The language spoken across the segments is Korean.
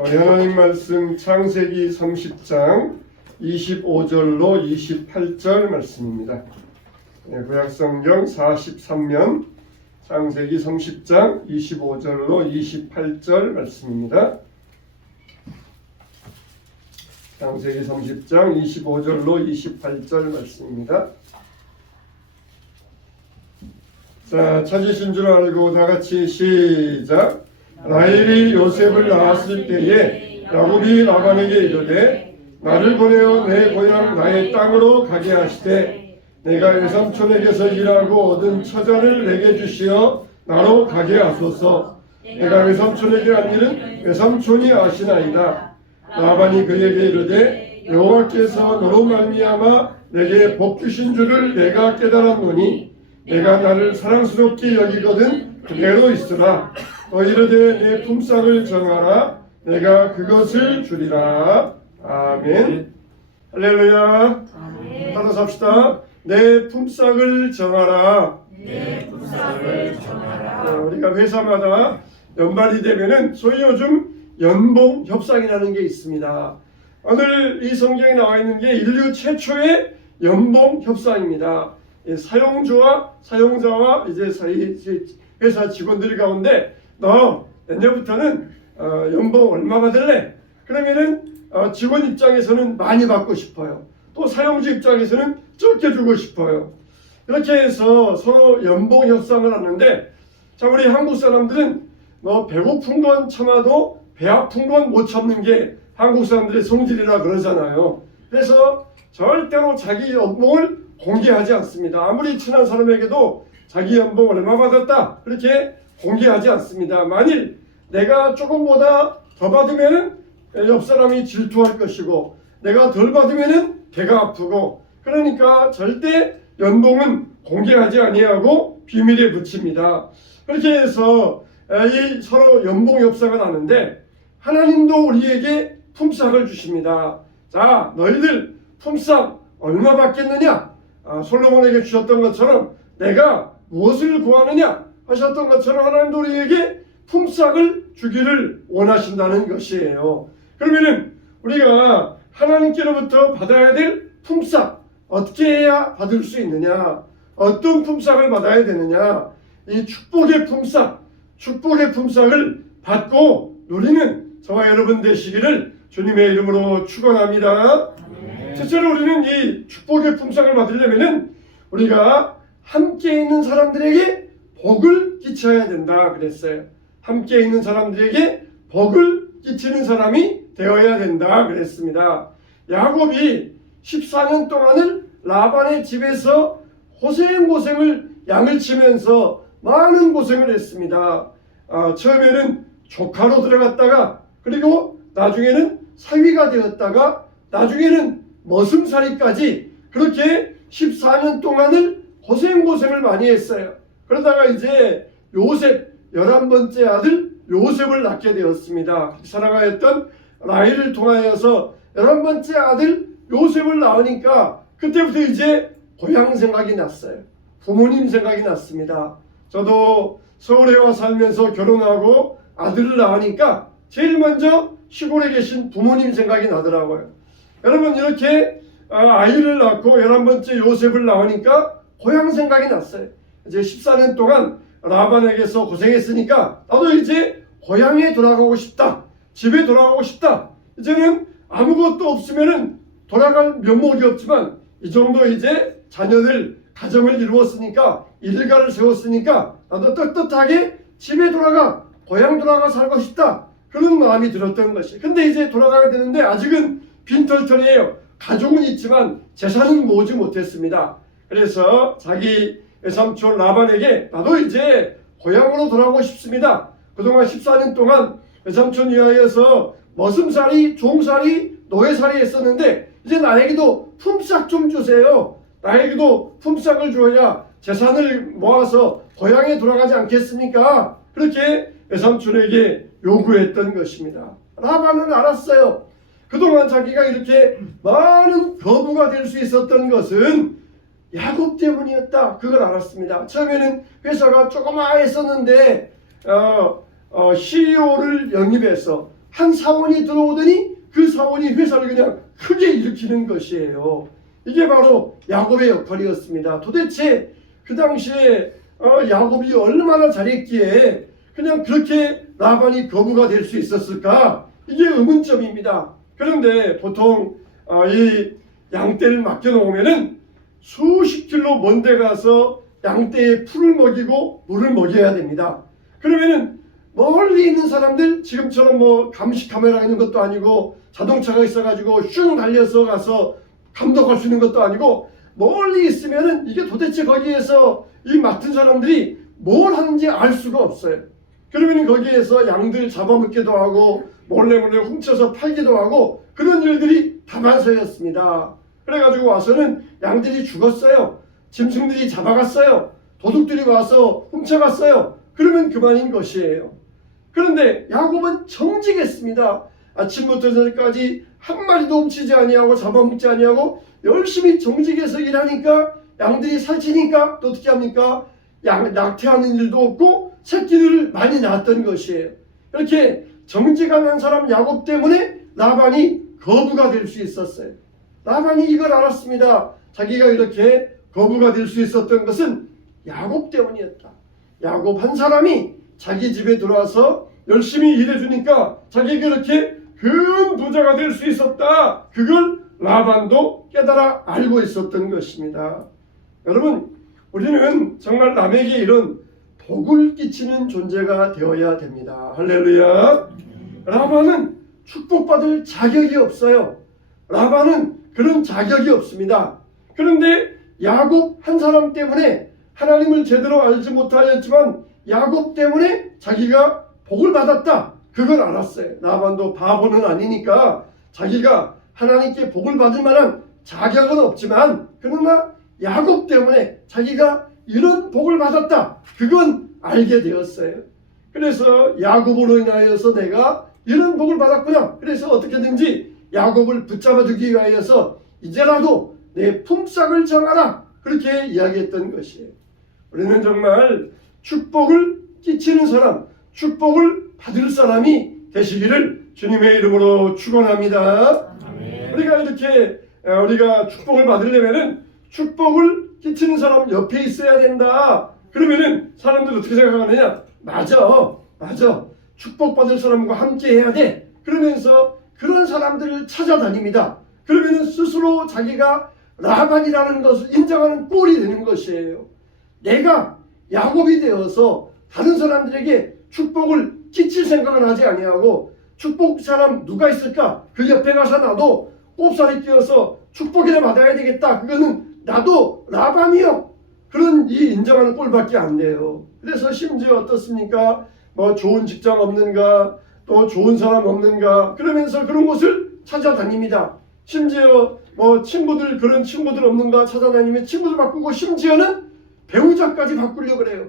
하나님 말씀 창세기 30장 25절로 28절 말씀입니다. 구약성경 43면 창세기 30장 25절로 28절 말씀입니다. 창세기 30장 25절로 28절 말씀입니다. 자, 찾으신 줄 알고 다같이 시작. 라헬이 요셉을 낳았을 때에 야곱이 라반에게 이르되 나를 보내어 내 고향 나의 땅으로 가게 하시되 내가 외삼촌에게서 일하고 얻은 처자를 내게 주시어 나로 가게 하소서. 내가 외삼촌에게 한 일은 외삼촌이 아시나이다. 라반이 그에게 이르되 여호와께서 너로 말미암아 내게 복 주신 줄을 내가 깨달았노니 내가 나를 사랑스럽게 여기거든 그대로 있으라. 또 이르되 내 품삯을 정하라. 내가 그것을 주리라. 아멘. 할렐루야. 따라서 합시다. 내 품삯을 정하라. 내 품삯을 정하라. 우리가 회사마다 연말이 되면은 소위 요즘 연봉 협상이라는 게 있습니다. 오늘 이 성경에 나와 있는 게 인류 최초의 연봉 협상입니다. 사용주와 사용자와 이제 회사 직원들 가운데 너 내년부터는 연봉 얼마 받을래? 그러면은 직원 입장에서는 많이 받고 싶어요. 또 사용주 입장에서는 적게 주고 싶어요. 이렇게 해서 서로 연봉 협상을 하는데, 자, 우리 한국 사람들은 배고픈 건 참아도 배 아픈 건 못 참는 게 한국 사람들의 성질이라 그러잖아요. 그래서 절대로 자기 연봉을 공개하지 않습니다. 아무리 친한 사람에게도 자기 연봉 얼마 받았다 그렇게 공개하지 않습니다. 만일 내가 조금보다 더 받으면은 옆 사람이 질투할 것이고 내가 덜 받으면은 배가 아프고, 그러니까 절대 연봉은 공개하지 아니하고 비밀에 붙입니다. 그렇게 해서 이 서로 연봉 협상을 하는데 하나님도 우리에게 품삯을 주십니다. 자, 너희들 품삯 얼마 받겠느냐? 솔로몬에게 주셨던 것처럼 내가 무엇을 구하느냐 하셨던 것처럼 하나님도 우리에게 품삯을 주기를 원하신다는 것이에요. 그러면은 우리가 하나님께로부터 받아야 될 품삯 어떻게 해야 받을 수 있느냐? 어떤 품삯을 받아야 되느냐? 이 축복의 품삯을 받고 누리는 저와 여러분 되시기를 주님의 이름으로 축원합니다. 첫째로 우리는 이 축복의 품삯을 받으려면은 우리가 함께 있는 사람들에게 복을 끼쳐야 된다 그랬어요. 함께 있는 사람들에게 복을 끼치는 사람이 되어야 된다 그랬습니다. 야곱이 14년 동안을 라반의 집에서 고생을 양을 치면서 많은 고생을 했습니다. 처음에는 조카로 들어갔다가, 그리고 나중에는 사위가 되었다가, 나중에는 머슴살이까지 그렇게 14년 동안을 고생을 많이 했어요. 그러다가 이제 요셉 11번째 아들 요셉을 낳게 되었습니다. 사랑하였던 라헬을 통하여서 11번째 아들 요셉을 낳으니까 그때부터 이제 고향 생각이 났어요. 부모님 생각이 났습니다. 저도 서울에 와 살면서 결혼하고 아들을 낳으니까 제일 먼저 시골에 계신 부모님 생각이 나더라고요. 여러분, 이렇게 아이를 낳고 11번째 요셉을 낳으니까 고향 생각이 났어요. 이제 14년 동안 라반에게서 고생했으니까 나도 이제 고향에 돌아가고 싶다. 집에 돌아가고 싶다. 이제는 아무것도 없으면은 돌아갈 면목이 없지만 이 정도 이제 자녀들 가정을 이루었으니까 일가를 세웠으니까 나도 떳떳하게 집에 돌아가, 고향 돌아가 살고 싶다. 그런 마음이 들었던 것이. 근데 이제 돌아가야 되는데 아직은 빈털털이에요. 가족은 있지만 재산은 모으지 못했습니다. 그래서 자기 외삼촌 라반에게 나도 이제 고향으로 돌아가고 싶습니다. 그동안 14년 동안 외삼촌 위하여서 머슴살이, 종살이, 노예살이 했었는데 이제 나에게도 품삯 좀 주세요. 나에게도 품삯을 줘야 재산을 모아서 고향에 돌아가지 않겠습니까? 그렇게 외삼촌에게 요구했던 것입니다. 라반은 알았어요. 그동안 자기가 이렇게 많은 거부가 될 수 있었던 것은 야곱 때문이었다. 그걸 알았습니다. 처음에는 회사가 조그마했었는데 CEO를 영입해서 한 사원이 들어오더니 그 사원이 회사를 그냥 크게 일으키는 것이에요. 이게 바로 야곱의 역할이었습니다. 도대체 그 당시에 야곱이 얼마나 잘했기에 그냥 그렇게 라반이 거부가 될 수 있었을까? 이게 의문점입니다. 그런데 보통 이 양떼를 맡겨놓으면은 수십 킬로 먼 데 가서 양떼에 풀을 먹이고 물을 먹여야 됩니다. 그러면은 멀리 있는 사람들, 지금처럼 뭐 감시 카메라가 있는 것도 아니고 자동차가 있어가지고 슝 달려서 가서 감독할 수 있는 것도 아니고 멀리 있으면은 이게 도대체 거기에서 이 맡은 사람들이 뭘 하는지 알 수가 없어요. 그러면 거기에서 양들 잡아먹기도 하고 몰래 훔쳐서 팔기도 하고 그런 일들이 다반사였습니다. 그래가지고 와서는 양들이 죽었어요. 짐승들이 잡아갔어요. 도둑들이 와서 훔쳐갔어요. 그러면 그만인 것이에요. 그런데 야곱은 정직했습니다. 아침부터 저녁까지 한 마리도 훔치지 아니하고 잡아먹지 아니하고 열심히 정직해서 일하니까 양들이 살찌니까 또 어떻게 합니까? 낙태하는 일도 없고 새끼들을 많이 낳았던 것이에요. 이렇게 정직한 한 사람 야곱 때문에 라반이 거부가 될 수 있었어요. 라반이 이걸 알았습니다. 자기가 이렇게 거부가 될 수 있었던 것은 야곱 때문이었다. 야곱 한 사람이 자기 집에 들어와서 열심히 일해주니까 자기가 그렇게 큰 부자가 될 수 있었다. 그걸 라반도 깨달아 알고 있었던 것입니다. 여러분, 우리는 정말 남에게 이런 복을 끼치는 존재가 되어야 됩니다. 할렐루야. 라반은 축복받을 자격이 없어요. 라반은 그런 자격이 없습니다. 그런데 야곱 한 사람 때문에 하나님을 제대로 알지 못하였지만 야곱 때문에 자기가 복을 받았다. 그걸 알았어요. 라반도 바보는 아니니까 자기가 하나님께 복을 받을 만한 자격은 없지만 그러나 야곱 때문에 자기가 이런 복을 받았다. 그건 알게 되었어요. 그래서 야곱으로 인하여서 내가 이런 복을 받았구나. 그래서 어떻게든지 야곱을 붙잡아두기 위하여서 이제라도 내 품삯을 정하라. 그렇게 이야기했던 것이에요. 우리는 정말 축복을 끼치는 사람, 축복을 받을 사람이 되시기를 주님의 이름으로 축원합니다. 우리가 이렇게 우리가 축복을 받으려면은 축복을 끼치는 사람 옆에 있어야 된다. 그러면은 사람들은 어떻게 생각하느냐? 맞아. 축복받을 사람과 함께 해야 돼. 그러면서 그런 사람들을 찾아다닙니다. 그러면은 스스로 자기가 라반이라는 것을 인정하는 꼴이 되는 것이에요. 내가 야곱이 되어서 다른 사람들에게 축복을 끼칠 생각은 하지 아니하고 축복 사람 누가 있을까? 그 옆에 가서 나도 꼽살이 끼어서 축복이나 받아야 되겠다. 그거는 나도 라반이요. 그런 이 인정하는 꼴밖에 안 돼요. 그래서 심지어 어떻습니까? 뭐 좋은 직장 없는가? 또 좋은 사람 없는가? 그러면서 그런 곳을 찾아다닙니다. 심지어 뭐 친구들 그런 친구들 없는가 찾아다니면 친구들 바꾸고 심지어는 배우자까지 바꾸려고 그래요.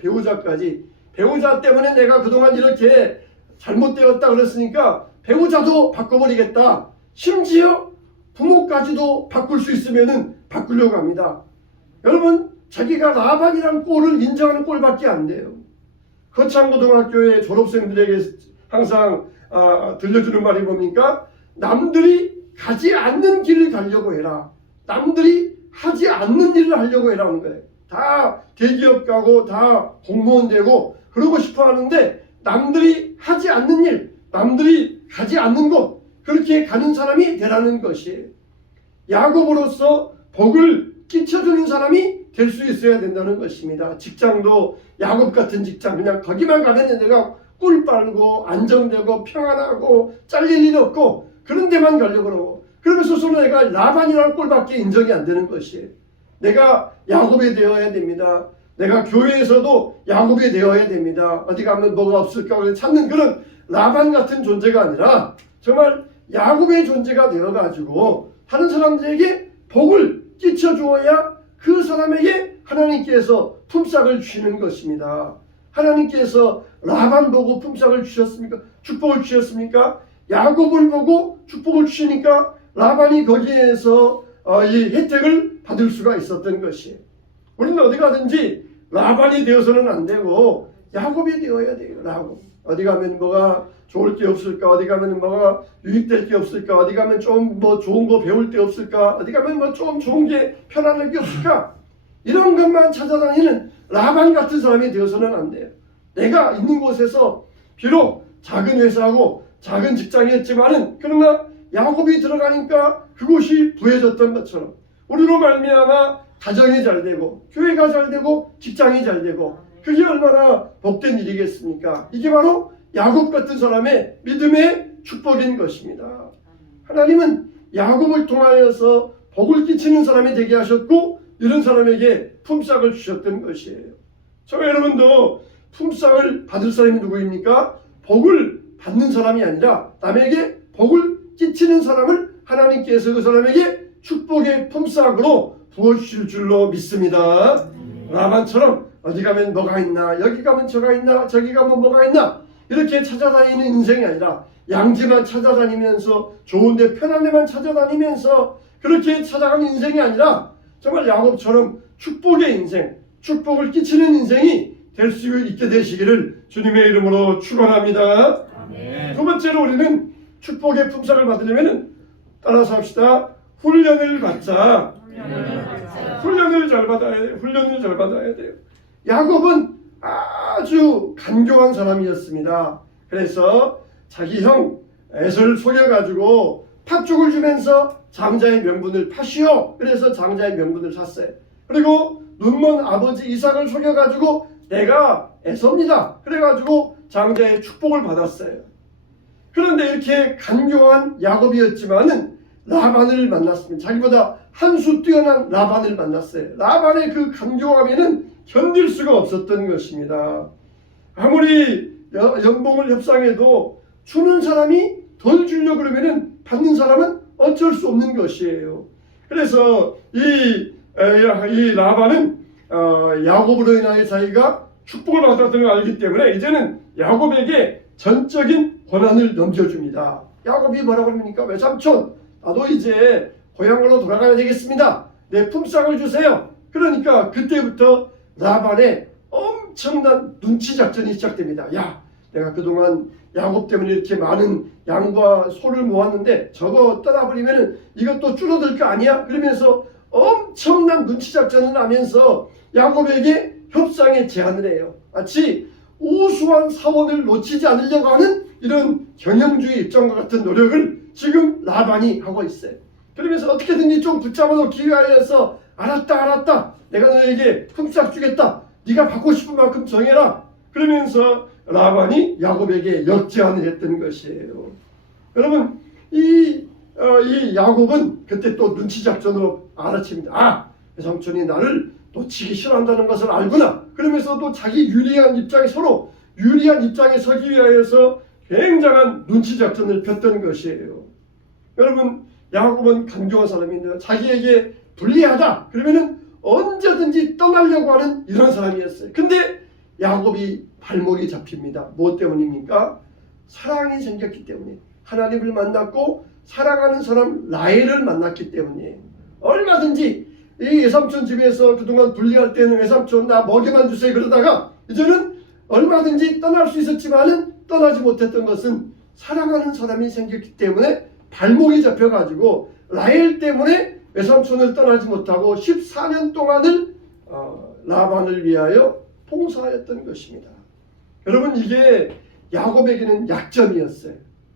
배우자 때문에 내가 그동안 이렇게 잘못되었다 그랬으니까 배우자도 바꿔버리겠다. 심지어 부모까지도 바꿀 수 있으면은 바꾸려고 합니다. 여러분, 자기가 라반이란 꼴을 인정하는 꼴밖에 안 돼요. 거창고등학교의 졸업생들에게 항상 들려주는 말이 뭡니까? 남들이 가지 않는 길을 가려고 해라. 남들이 하지 않는 일을 하려고 해라는 거예요. 다 대기업 가고 다 공무원 되고 그러고 싶어 하는데 남들이 하지 않는 일, 남들이 가지 않는 곳 그렇게 가는 사람이 되라는 것이에요. 야곱으로서 복을 끼쳐주는 사람이 될 수 있어야 된다는 것입니다. 직장도 야곱 같은 직장 그냥 거기만 가면 내가 꿀 빨고 안정되고 평안하고 잘릴 일 없고 그런 데만 가려고 그러고 그러면 스스로 내가 라반이라는 꼴밖에 인정이 안 되는 것이에요. 내가 야곱이 되어야 됩니다. 내가 교회에서도 야곱이 되어야 됩니다. 어디 가면 뭐가 없을까 찾는 그런 라반 같은 존재가 아니라 정말 야곱의 존재가 되어가지고 다른 사람들에게 복을 끼쳐주어야 그 사람에게 하나님께서 품삯을 주시는 것입니다. 하나님께서 라반 보고 품삯을 주셨습니까? 축복을 주셨습니까? 야곱을 보고 축복을 주시니까 라반이 거기에서 이 혜택을 받을 수가 있었던 것이에요. 우리는 어디 가든지 라반이 되어서는 안 되고 야곱이 되어야 돼요. 라고. 어디 가면 뭐가 좋을 게 없을까? 어디 가면 뭐가 유익될 게 없을까? 어디 가면 좀 뭐 좋은 거 배울 게 없을까? 어디 가면 뭐 좀 좋은 게 편안할 게 없을까? 이런 것만 찾아다니는 라반 같은 사람이 되어서는 안 돼요. 내가 있는 곳에서 비록 작은 회사하고 작은 직장이었지만은 그러나 야곱이 들어가니까 그곳이 부해졌던 것처럼 우리로 말미암아 가정이 잘 되고 교회가 잘 되고 직장이 잘 되고 그게 얼마나 복된 일이겠습니까? 이게 바로 야곱 같은 사람의 믿음의 축복인 것입니다. 하나님은 야곱을 통하여서 복을 끼치는 사람이 되게 하셨고 이런 사람에게 품삯을 주셨던 것이에요. 저와 여러분도 품삯을 받을 사람이 누구입니까? 복을 받는 사람이 아니라 남에게 복을 끼치는 사람을 하나님께서 그 사람에게 축복의 품삯으로 부어주실 줄로 믿습니다. 라반처럼 어디 가면 뭐가 있나, 여기 가면 저가 있나, 저기 가면 뭐가 있나 이렇게 찾아다니는 인생이 아니라 양지만 찾아다니면서 좋은데 편한 데만 찾아다니면서 그렇게 찾아가는 인생이 아니라 정말 야곱처럼 축복의 인생, 축복을 끼치는 인생이 될 수 있게 되시기를 주님의 이름으로 축원합니다. 두 번째로 우리는 축복의 품삯을 받으려면 따라서 합시다. 훈련을 받자. 훈련을 잘 받아야 돼요. 훈련을 잘 받아야 돼요. 야곱은 아주 간교한 사람이었습니다. 그래서 자기 형 에서를 속여가지고 팥죽을 주면서 장자의 명분을 파시오. 그래서 장자의 명분을 샀어요. 그리고 눈먼 아버지 이삭을 속여가지고 내가 에서입니다. 그래가지고 장자의 축복을 받았어요. 그런데 이렇게 간교한 야곱이었지만은 라반을 만났습니다. 자기보다 한 수 뛰어난 라반을 만났어요. 라반의 그 간교함에는 견딜 수가 없었던 것입니다. 아무리 연봉을 협상해도 주는 사람이 덜 주려고 그러면은 받는 사람은 어쩔 수 없는 것이에요. 그래서 이 라반은 야곱으로 인하여 자기가 축복을 받았다는 걸 알기 때문에 이제는 야곱에게 전적인 권한을 넘겨줍니다. 야곱이 뭐라고 합니까? 외삼촌, 나도 이제 고향으로 돌아가야 되겠습니다. 내 품삯을 주세요. 그러니까 그때부터 라반의 엄청난 눈치 작전이 시작됩니다. 야, 내가 그동안 야곱 때문에 이렇게 많은 양과 소를 모았는데 저거 떠나버리면 이것도 줄어들 거 아니야? 그러면서 엄청난 눈치 작전을 하면서 야곱에게 협상에 제안을 해요. 마치 우수한 사원을 놓치지 않으려고 하는 이런 경영주의 입장과 같은 노력을 지금 라반이 하고 있어요. 그러면서 어떻게든지 좀 붙잡아 놓기 위하여서 알았다 내가 너에게 품삯 주겠다. 네가 받고 싶은 만큼 정해라. 그러면서 라반이 야곱에게 역제안을 했던 것이에요. 여러분 이 야곱은 그때 또 눈치 작전으로 알아챕니다. 삼촌이 나를 놓치기 싫어한다는 것을 알구나. 그러면서 또 자기 유리한 입장에 서로 유리한 입장에 서기 위하여서 굉장한 눈치 작전을 폈던 것이에요. 여러분 야곱은 간교한 사람인데 자기에게 불리하다 그러면은 언제든지 떠나려고 하는 이런 사람이었어요. 근데 야곱이 발목이 잡힙니다. 무엇 때문입니까? 사랑이 생겼기 때문에. 하나님을 만났고 사랑하는 사람 라헬을 만났기 때문이에요. 얼마든지 이 외삼촌 집에서 그동안 분리할 때는 외삼촌 나 먹이만 주세요 그러다가 이제는 얼마든지 떠날 수 있었지만은 떠나지 못했던 것은 사랑하는 사람이 생겼기 때문에 발목이 잡혀가지고 라헬 때문에 외삼촌을 떠나지 못하고 14년 동안을 라반을 위하여 봉사하였던 것입니다. 여러분 이게 야곱에게는 약점이었어요.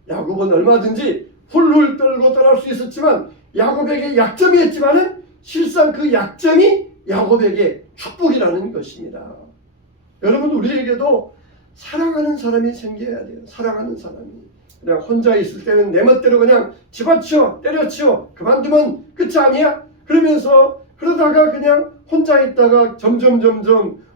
야곱은 얼마든지 훌훌 떨고 떠날 수 있었지만 야곱에게 약점이었지만은 실상 그 약점이 야곱에게 축복이라는 것입니다. 여러분 우리에게도 사랑하는 사람이 생겨야 돼요. 사랑하는 사람이. 그냥 혼자 있을 때는 내 멋대로 그냥 집어치워 때려치워 그만두면 끝이 아니야? 그러면서 그러다가 그냥 혼자 있다가 점점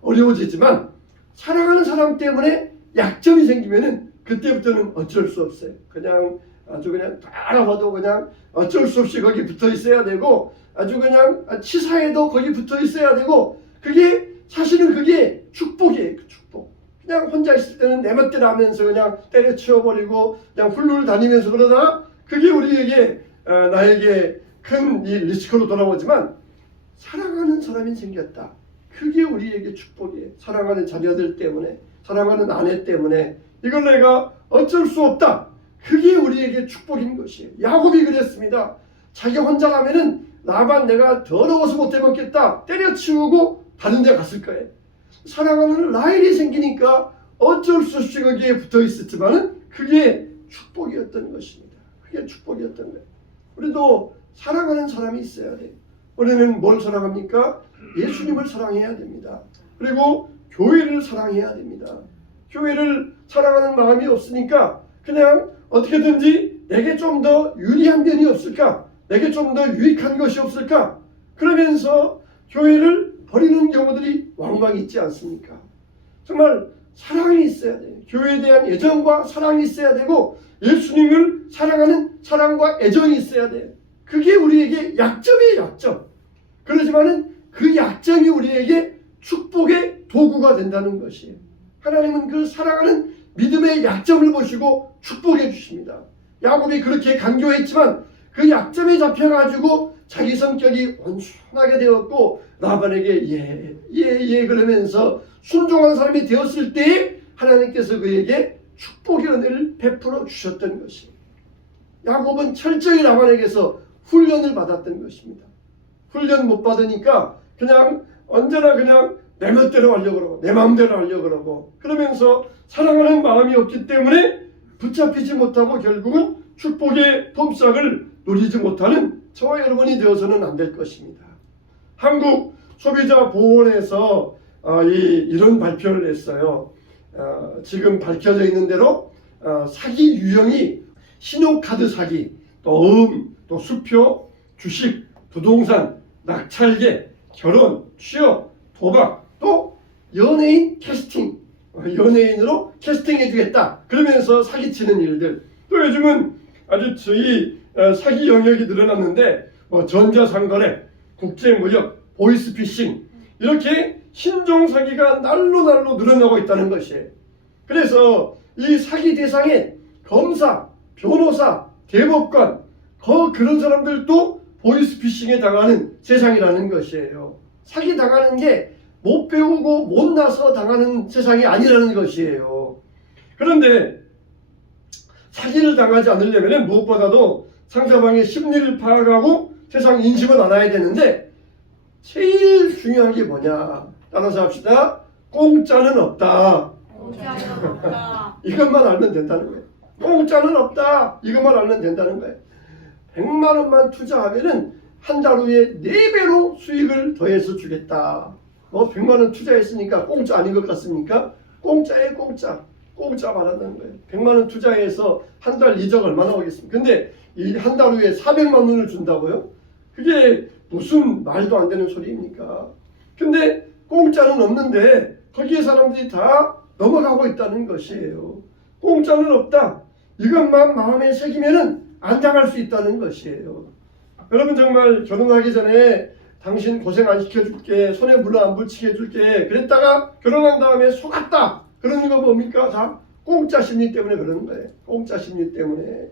어려워지지만 사랑하는 사람 때문에 약점이 생기면은 그때부터는 어쩔 수 없어요. 그냥 아주 그냥 다 알아봐도 그냥 어쩔 수 없이 거기 붙어 있어야 되고 아주 그냥 치사해도 거기 붙어 있어야 되고 그게 사실은 그게 축복이에요. 그 축복. 그냥 혼자 있을 때는 내 멋대로 하면서 그냥 때려치워버리고 그냥 훌훌 다니면서 그러다가 그게 우리에게 나에게 큰 이 리스크로 돌아오지만 사랑하는 사람이 생겼다. 그게 우리에게 축복이에요. 사랑하는 자녀들 때문에 사랑하는 아내 때문에 이걸 내가 어쩔 수 없다. 그게 우리에게 축복인 것이에요. 야곱이 그랬습니다. 자기 혼자라면은 라반 내가 더러워서 못 해먹겠다. 때려치우고 다른 데 갔을 거예요. 사랑하는 라헬이 생기니까 어쩔 수 없이 거기에 붙어 있었지만은 그게 축복이었던 것입니다. 그게 축복이었던 거예요. 우리도 사랑하는 사람이 있어야 돼요. 우리는 뭘 사랑합니까? 예수님을 사랑해야 됩니다. 그리고 교회를 사랑해야 됩니다. 교회를 사랑하는 마음이 없으니까 그냥 어떻게든지 내게 좀 더 유리한 면이 없을까? 내게 좀 더 유익한 것이 없을까? 그러면서 교회를 버리는 경우들이 왕왕 있지 않습니까? 정말 사랑이 있어야 돼요. 교회에 대한 애정과 사랑이 있어야 되고 예수님을 사랑하는 사랑과 애정이 있어야 돼요. 그게 우리에게 약점이에요. 약점. 그렇지만은 그 약점이 우리에게 축복의 도구가 된다는 것이에요. 하나님은 그 사랑하는 믿음의 약점을 보시고 축복해 주십니다. 야곱이 그렇게 간교했지만 그 약점에 잡혀가지고 자기 성격이 온순하게 되었고 라반에게 예 그러면서 순종한 사람이 되었을 때 하나님께서 그에게 축복의 은혜를 베풀어 주셨던 것입니다. 야곱은 철저히 라반에게서 훈련을 받았던 것입니다. 훈련 못 받으니까 그냥 언제나 그냥 내 멋대로 하려고 그러고 내 마음대로 하려고 그러고 그러면서 사랑하는 마음이 없기 때문에 붙잡히지 못하고 결국은 축복의 품삯을 누리지 못하는 저와 여러분이 되어서는 안 될 것입니다. 한국 소비자 보호원에서 이런 발표를 했어요. 지금 밝혀져 있는 대로 사기 유형이 신용카드 사기, 또 수표, 주식, 부동산, 낙찰계, 결혼, 취업, 도박, 또 연예인 캐스팅, 연예인으로 캐스팅해 주겠다. 그러면서 사기치는 일들. 또 요즘은 아주 저희 사기 영역이 늘어났는데 전자상거래, 국제무역, 보이스피싱 이렇게 신종사기가 날로 늘어나고 있다는 것이에요. 그래서 이 사기 대상에 검사, 변호사, 대법관 그런 사람들도 보이스피싱에 당하는 세상이라는 것이에요. 사기 당하는 게 못 배우고 못나서 당하는 세상이 아니라는 것이에요. 그런데 사기를 당하지 않으려면 무엇보다도 상대방의 심리를 파악하고 세상 인식을 알아야 되는데 제일 중요한 게 뭐냐? 따라서 합시다. 공짜는 없다. 공짜는 없다. 이것만 알면 된다는 거예요. 공짜는 없다. 이것만 알면 된다는 거예요. 100만 원만 투자하면은 한 달 후에 4배로 수익을 더해서 주겠다. 100만 원 투자했으니까 공짜 아닌 것 같습니까? 공짜에 공짜 말한다는 거예요. 100만 원 투자해서 한 달 이적 얼마나 오겠습니까? 근데 이 한 달 후에 400만 원을 준다고요? 그게 무슨 말도 안 되는 소리입니까? 근데 공짜는 없는데 거기에 사람들이 다 넘어가고 있다는 것이에요. 공짜는 없다. 이것만 마음에 새기면은 안 당할 수 있다는 것이에요. 여러분 정말 결혼하기 전에 당신 고생 안 시켜줄게, 손에 물로 안 붙이게 해줄게 그랬다가 결혼한 다음에 속았다. 그러는 거 뭡니까? 다 공짜 심리 때문에 그러는 거예요. 공짜 심리 때문에.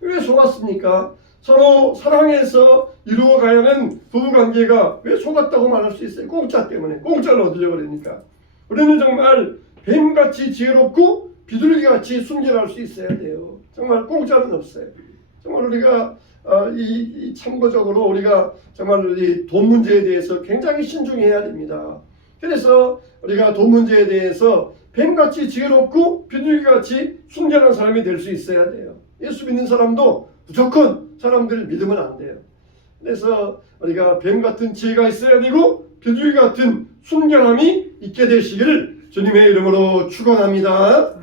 왜 속았습니까? 서로 사랑해서 이루어가야 하는 부부관계가 왜 속았다고 말할 수 있어요? 공짜 때문에. 공짜를 얻으려고 그러니까. 우리는 정말 뱀같이 지혜롭고 비둘기같이 순결할 수 있어야 돼요. 정말 공짜는 없어요. 정말 우리가 참고적으로 우리가 정말 이 돈 문제에 대해서 굉장히 신중해야 됩니다. 그래서 우리가 돈 문제에 대해서 뱀같이 지혜롭고 비둘기같이 순결한 사람이 될 수 있어야 돼요. 예수 믿는 사람도 무조건 사람들을 믿으면 안 돼요. 그래서 우리가 뱀 같은 지혜가 있어야 되고 비둘기 같은 순결함이 있게 되시기를 주님의 이름으로 축원합니다.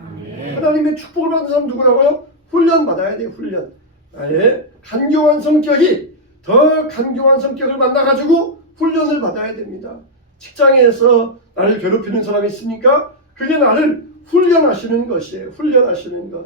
하나님의 축복을 받는 사람 누구라고요? 훈련 받아야 돼요. 훈련. 나의 간교한 성격이 더 간교한 성격을 만나가지고 훈련을 받아야 됩니다. 직장에서 나를 괴롭히는 사람이 있습니까? 그게 나를 훈련하시는 것이에요. 훈련하시는 것.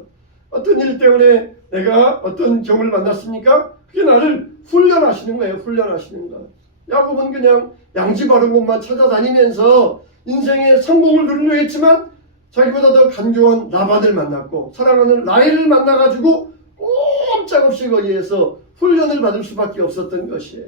어떤 일 때문에 내가 어떤 경우를 만났습니까? 그게 나를 훈련하시는 거예요. 훈련하시는 것. 야곱은 그냥 양지 바른 곳만 찾아다니면서 인생의 성공을 누리려 했지만 자기보다 더 간교한 라반을 만났고 사랑하는 라헬을 만나가지고 꼼짝없이 거기에서 훈련을 받을 수밖에 없었던 것이에요.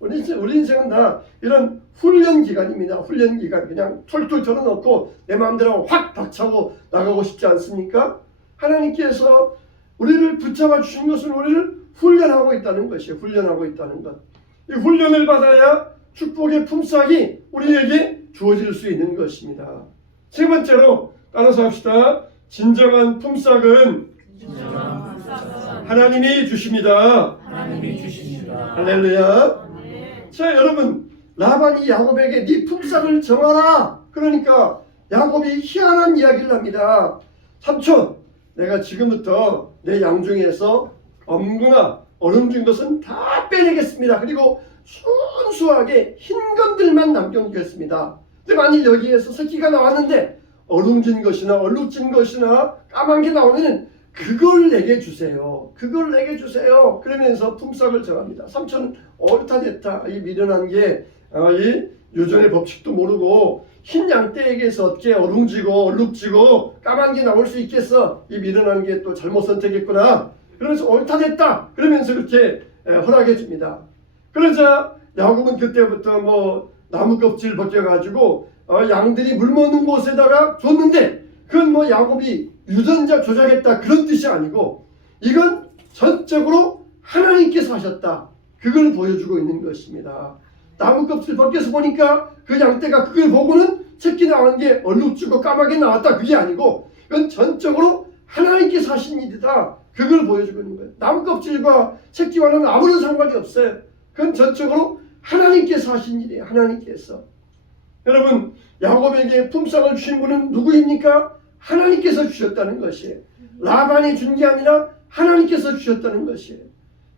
우리 인생은 다 이런 훈련 기간입니다. 훈련 기간. 그냥 툴툴 털어놓고 내 마음대로 확 박차고 나가고 싶지 않습니까? 하나님께서 우리를 붙잡아 주신 것은 우리를 훈련하고 있다는 것이에요. 훈련하고 있다는 것. 이 훈련을 받아야 축복의 품삯이 우리에게 주어질 수 있는 것입니다. 세 번째로 따라서 합시다. 진정한 품삯은 하나님이 주십니다. 하나님이 주십니다. 할렐루야. 자, 여러분, 라반이 야곱에게 네 품삯을 정하라. 그러니까 야곱이 희한한 이야기를 합니다. 삼촌, 내가 지금부터 내 양 중에서 엄구나 얼음진 것은 다 빼내겠습니다. 그리고 순수하게 흰 것들만 남겨두겠습니다. 근데 만일 여기에서 새끼가 나왔는데 얼음진 것이나 얼룩진 것이나 까만 게 나오면 그걸 내게 주세요. 그걸 내게 주세요. 그러면서 품삯을 정합니다. 삼촌은 옳다 됐다. 이 미련한 게 이 유전의 법칙도 모르고 흰 양떼에게서 어떻게 얼음지고 얼룩지고 까만 게 나올 수 있겠어. 이 미련한 게 또 잘못 선택했구나. 그러면서 옳다 됐다. 그러면서 그렇게 허락해 줍니다. 그러자 야곱은 그때부터 뭐 나무 껍질 벗겨가지고 양들이 물 먹는 곳에다가 줬는데 그건 뭐 야곱이 유전자 조작했다 그런 뜻이 아니고 이건 전적으로 하나님께서 하셨다. 그걸 보여주고 있는 것입니다. 나무 껍질 벗겨서 보니까 그 양떼가 그걸 보고는 새끼 나온 게 얼룩지고 까맣게 나왔다. 그게 아니고 이건 전적으로 하나님께서 하신 일이다. 그걸 보여주고 있는 거예요. 나무 껍질과 새끼와는 아무런 상관이 없어요. 그건 전적으로 하나님께서 하신 일이에요. 하나님께서. 여러분, 야곱에게 품삯을 주신 분은 누구입니까? 하나님께서 주셨다는 것이에요. 라반이 준 게 아니라 하나님께서 주셨다는 것이에요.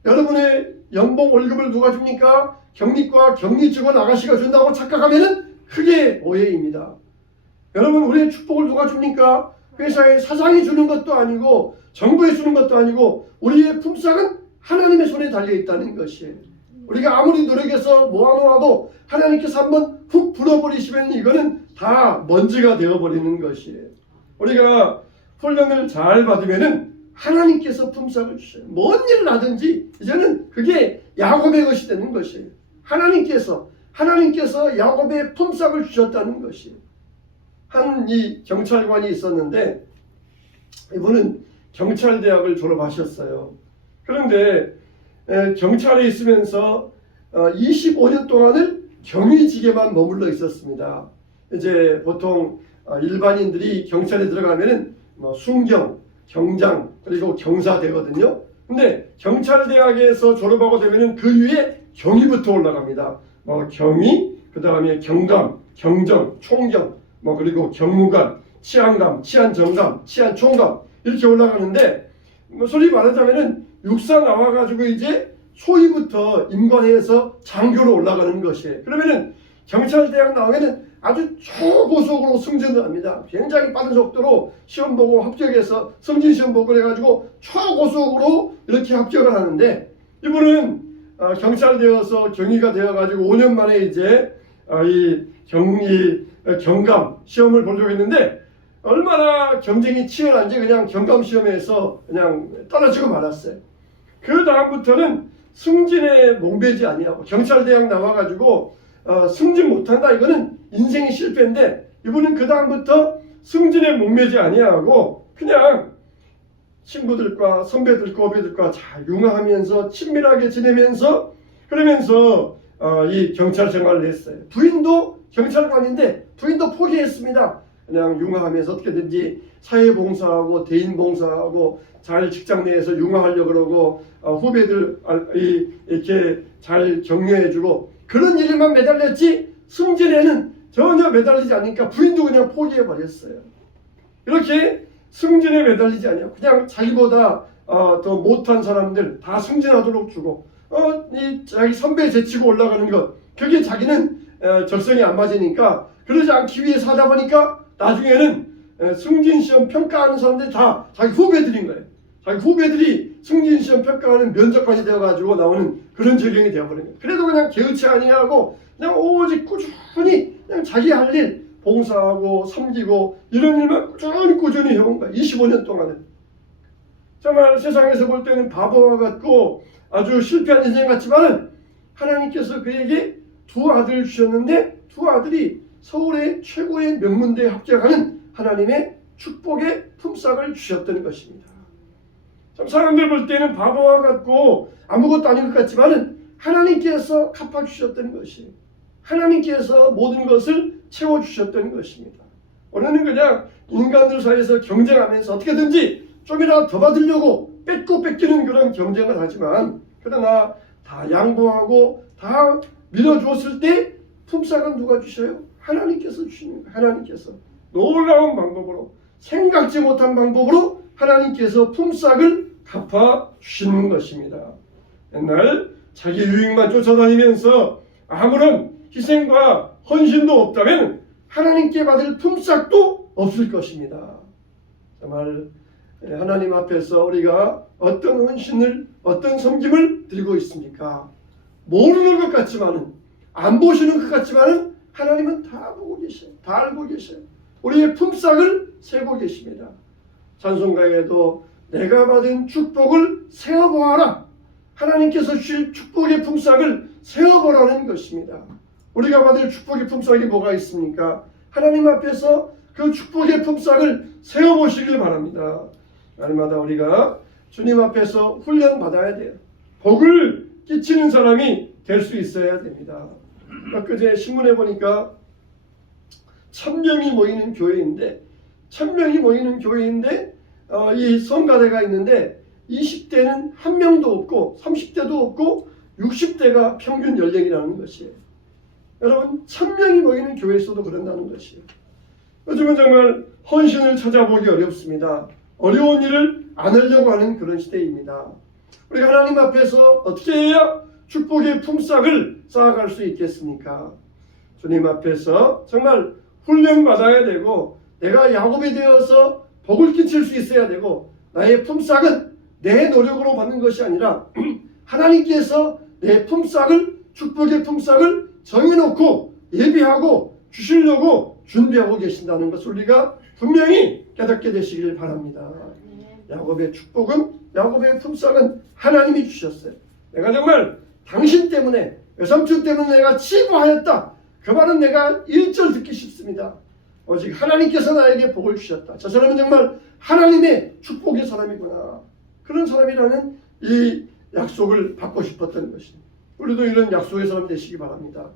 여러분의 연봉 월급을 누가 줍니까? 경리과 격리 직원 아가씨가 준다고 착각하면 크게 오해입니다. 여러분, 우리의 축복을 누가 줍니까? 회사의 사장이 주는 것도 아니고 정부에 주는 것도 아니고 우리의 품삯은 하나님의 손에 달려있다는 것이에요. 우리가 아무리 노력해서 모아놓아도 하나님께서 한번 훅 불어버리시면 이거는 다 먼지가 되어버리는 것이에요. 우리가 훈련을 잘 받으면은 하나님께서 품삯을 주셔요. 뭔 일을 하든지 이제는 그게 야곱의 것이 되는 것이에요. 하나님께서 야곱의 품삯을 주셨다는 것이에요. 한 이 경찰관이 있었는데 이분은 경찰대학을 졸업하셨어요. 그런데 경찰에 있으면서 25년 동안을 경위직에만 머물러 있었습니다. 이제 보통 일반인들이 경찰에 들어가면은 뭐 순경, 경장 그리고 경사 되거든요. 근데 경찰대학에서 졸업하고 되면은 그 위에 경위부터 올라갑니다. 경위, 그 다음에 경감, 경정, 총경, 그리고 경무관, 치안감, 치안정감, 치안총감 이렇게 올라가는데 소위 말하자면은 육사 나와가지고 이제 소위부터 임관해서 장교로 올라가는 것이에요. 그러면은 경찰대학 나오면은 아주 초고속으로 승진을 합니다. 굉장히 빠른 속도로 시험 보고 합격해서 승진 시험 보고 그래가지고 초고속으로 이렇게 합격을 하는데 이분은 경찰 되어서 경위가 되어가지고 5년 만에 이제 이 경감 시험을 보려고 했는데 얼마나 경쟁이 치열한지 그냥 경감 시험에서 그냥 떨어지고 말았어요. 그 다음부터는 승진에 목매지 아니하고 경찰대학 나와가지고 승진 못한다 이거는 인생이 실패인데 이분은 그 다음부터 승진에 목매지 아니하고 그냥 친구들과 선배들과 후배들과 잘 융화하면서 친밀하게 지내면서 그러면서 이 경찰 생활을 했어요. 부인도 경찰관인데 부인도 포기했습니다. 그냥 융화하면서 어떻게든지 사회봉사하고 대인봉사하고 잘 직장 내에서 융화하려고 그러고 후배들 이렇게 잘 격려해주고 그런 일만 매달렸지 승진에는 전혀 매달리지 않으니까 부인도 그냥 포기해버렸어요. 이렇게 승진에 매달리지 않아요. 그냥 자기보다 더 못한 사람들 다 승진하도록 주고 자기 선배 제치고 올라가는 것 그게 자기는 적성이 안 맞으니까 그러지 않기 위해서 하다 보니까 나중에는 승진시험 평가하는 사람들이 다 자기 후배들인 거예요. 자기 후배들이 승진시험 평가하는 면접관이 되어가지고 나오는 그런 적용이 되어버린 거예요. 그래도 그냥 개의치 아니하고 그냥 오직 꾸준히 그냥 자기 할 일 봉사하고 섬기고 이런 일만 꾸준히 해온 거예요. 25년 동안은. 정말 세상에서 볼 때는 바보와 같고 아주 실패한 인생 같지만은 하나님께서 그에게 두 아들을 주셨는데 두 아들이 서울의 최고의 명문대에 합격하는 하나님의 축복의 품삯을 주셨던 것입니다. 참 사람들 볼 때는 바보와 같고 아무것도 아닌 것 같지만은 하나님께서 갚아주셨던 것이, 하나님께서 모든 것을 채워주셨던 것입니다. 우리는 그냥 인간들 사이에서 경쟁하면서 어떻게든지 좀이라도 더 받으려고 뺏고 뺏기는 그런 경쟁을 하지만, 그러나 다 양보하고 다 밀어주었을 때 품삯은 누가 주셔요? 하나님께서 주시는 거예요. 하나님께서 놀라운 방법으로, 생각지 못한 방법으로 하나님께서 품삯을 갚아주시는 것입니다. 옛날 자기 유익만 쫓아다니면서 아무런 희생과 헌신도 없다면 하나님께 받을 품삯도 없을 것입니다. 정말 하나님 앞에서 우리가 어떤 헌신을, 어떤 섬김을 드리고 있습니까? 모르는 것 같지만은, 안 보시는 것 같지만은 하나님은 다 보고 계셔요. 다 알고 계셔요. 우리의 품삯을 세고 계십니다. 찬송가에도 내가 받은 축복을 세어보아라. 하나님께서 주실 축복의 품삯을 세어보라는 것입니다. 우리가 받을 축복의 품삯이 뭐가 있습니까? 하나님 앞에서 그 축복의 품삯을 세어보시길 바랍니다. 날마다 우리가 주님 앞에서 훈련받아야 돼요. 복을 끼치는 사람이 될 수 있어야 됩니다. 엊그제 신문에 보니까 1000명이 모이는 교회인데, 1000명이 모이는 교회인데 이 성가대가 있는데 20대는 한 명도 없고 30대도 없고 60대가 평균 연령이라는 것이에요. 여러분 1000명이 모이는 교회에서도 그런다는 것이에요. 요즘은 정말 헌신을 찾아보기 어렵습니다. 어려운 일을 안 하려고 하는 그런 시대입니다. 우리가 하나님 앞에서 어떻게 해야 축복의 품삯을 쌓아갈 수 있겠습니까? 주님 앞에서 정말 훈련받아야 되고, 내가 야곱이 되어서 복을 끼칠 수 있어야 되고, 나의 품삯은 내 노력으로 받는 것이 아니라 하나님께서 내 품삯을, 축복의 품삯을 정해놓고 예비하고 주시려고 준비하고 계신다는 것을 우리가 분명히 깨닫게 되시길 바랍니다. 야곱의 축복은, 야곱의 품삯은 하나님이 주셨어요. 내가 정말 당신 때문에, 외삼촌 때문에 내가 치부하였다. 그 말은 내가 1절 듣기 쉽습니다. 오직 하나님께서 나에게 복을 주셨다. 저 사람은 정말 하나님의 축복의 사람이구나. 그런 사람이라는 이 약속을 받고 싶었던 것입니다. 우리도 이런 약속의 사람 되시기 바랍니다.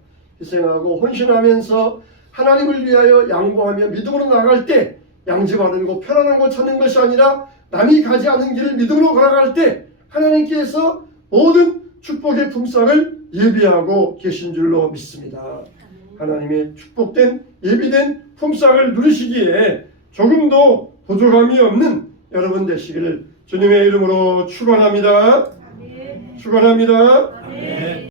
희생하고 헌신하면서 하나님을 위하여 양보하며 믿음으로 나갈 때 양지 바르고 편안한 곳 찾는 것이 아니라 남이 가지 않은 길을 믿음으로 걸어갈 때 하나님께서 모든 축복의 품삯을 예비하고 계신 줄로 믿습니다. 하나님의 축복된 예비된 품삯을 누리시기에 조금도 부족함이 없는 여러분 되시기를 주님의 이름으로 축원합니다. 축원합니다.